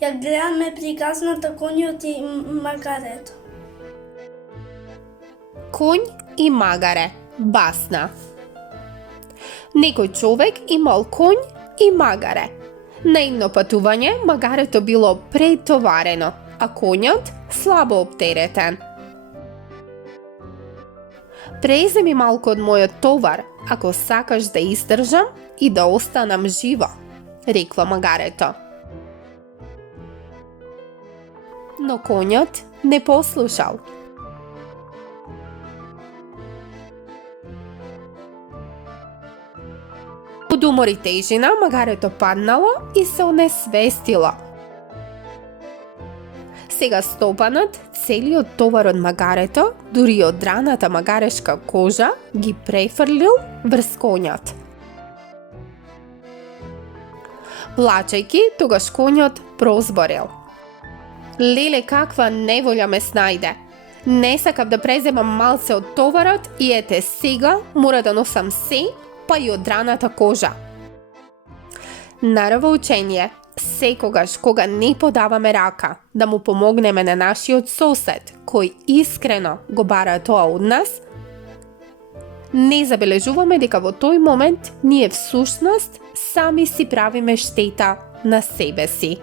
ја гледаме приказната Конјот и магарето. Конј и магаре. Басна. Некој човек имал конј и магаре. На едно патување магарето било претоварено, а конјот слабо оптеретен. Преземи малку од мојот товар, ако сакаш да издржам и да останам жива, рекла магарето. Но конјот не послушал. Од умор и тежина магарето паднало и се онесвестило. Сега стопанот целиот товар од магарето, дури од драната магарешка кожа, ги префрлил врз конјот. Плачејќи, тогаш конјот прозборил: Леле, каква неволја ме снајде! Не сакав да преземам малце од товарот и ете сега мора да носам се, па и од драната кожа. Нараво учение, секогаш кога не подаваме рака да му помогнеме на нашиот сосед, кој искрено го бара тоа од нас, не забележуваме дека во тој момент ние всушност сами си правиме штета на себе си.